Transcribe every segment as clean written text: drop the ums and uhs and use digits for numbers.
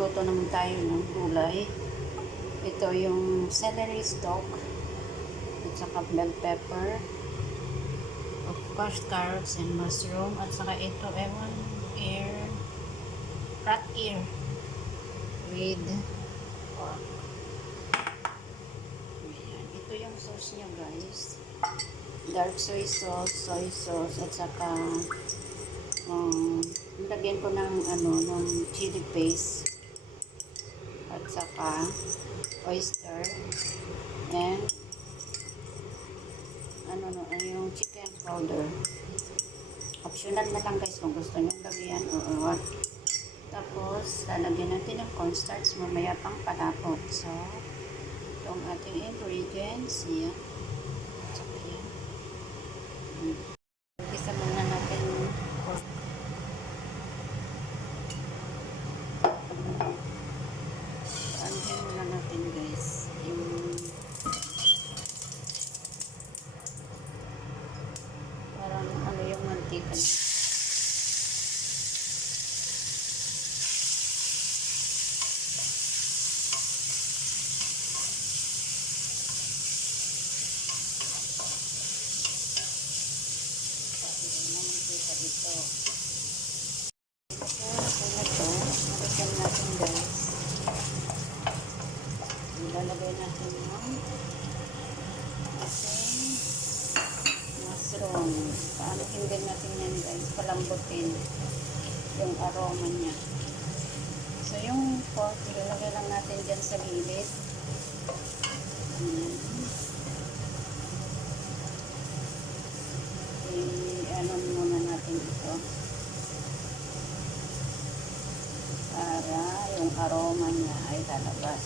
magluluto naman tayo ng gulay. Ito yung celery stalk at saka bell pepper, of course carrots and mushroom, at saka ito rat ear with pork. Ayan. Ito yung sauce niya guys, dark soy sauce at saka lagyan ko ng chili paste at saka oyster and yung chicken powder. Optional na lang guys kung gusto nyo lagyan or what. Tapos lalagyan natin ng cornstarch mamaya pang palapot. So itong ating ingredients yan. So yan. Isa muna natin pork. Anuhin muna natin guys yung parang yung mantika. Ito. Nalagyan natin guys. Ilalagay natin yung ating mushroom. Paano hindi natin yan guys, palambutin yung aroma niya. So yung pork, ilalagay lang natin dyan sa gilid. Ano muna natin ito para yung aroma niya ay lalabas.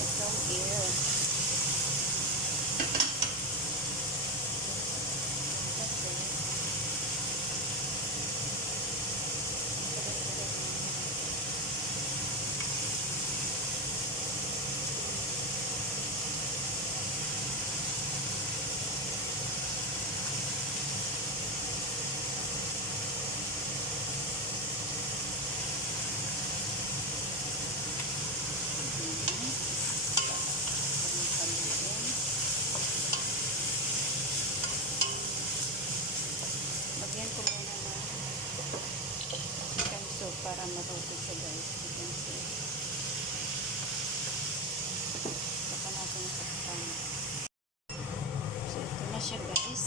Itong ear. Lagyan ko muna na chicken soup para matuto siya guys. Chicken soup. Saka natin saktan. So ito na siya guys.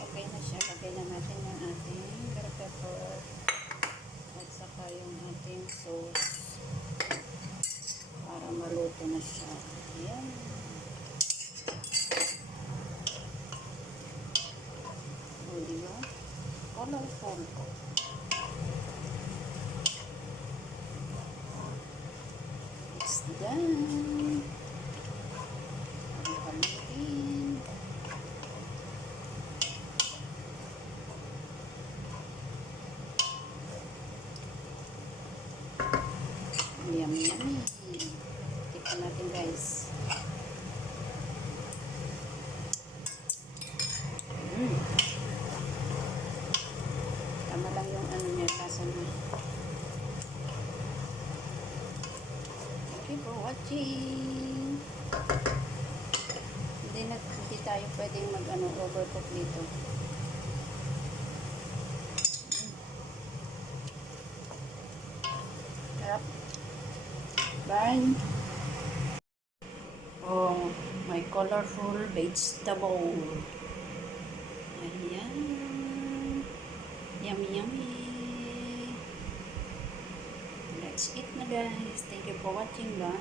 Okay na siya. Lagyan na natin yung ating bell pepper at saka yung ating sauce para maluto na siya. Ayan. Diba? Colorful. It's done. Ang palitin. Yummy, yummy. Tikman natin guys. Tama lang yung niya, lasa niya. Thank you for watching. Hindi tayo pwedeng overcook dito. Sarap. Bye. Oh, my colorful vegetable. Ayan. Yummy, yummy. Let's eat na guys. Thank you for watching guys.